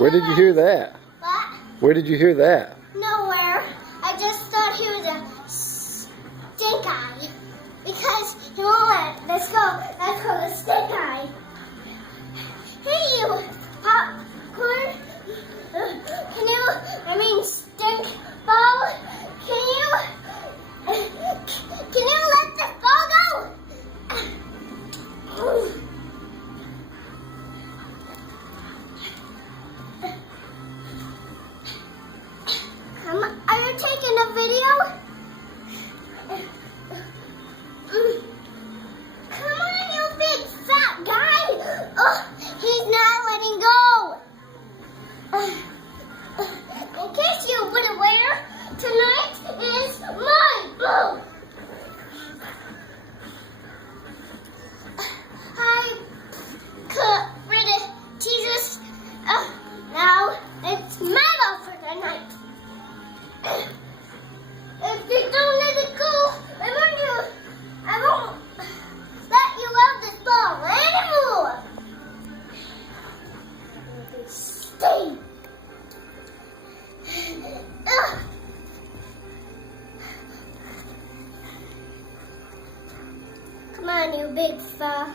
Where did you hear that? What? Where did you hear that? Nowhere. I just thought he was a stink eye. Because he won't let let's go. That's called a stink eye. Hey you, popcorn. Can you, stink ball? Can you let this ball go? Are you taking a video? Come on, you big fat guy. Oh, he's not letting go. In case you weren't aware, tonight is my boat. I could read it. Jesus. Now it's my boat for the night. If you don't let it go, I won't let you love this ball anymore. Stay. Come on, you big fella.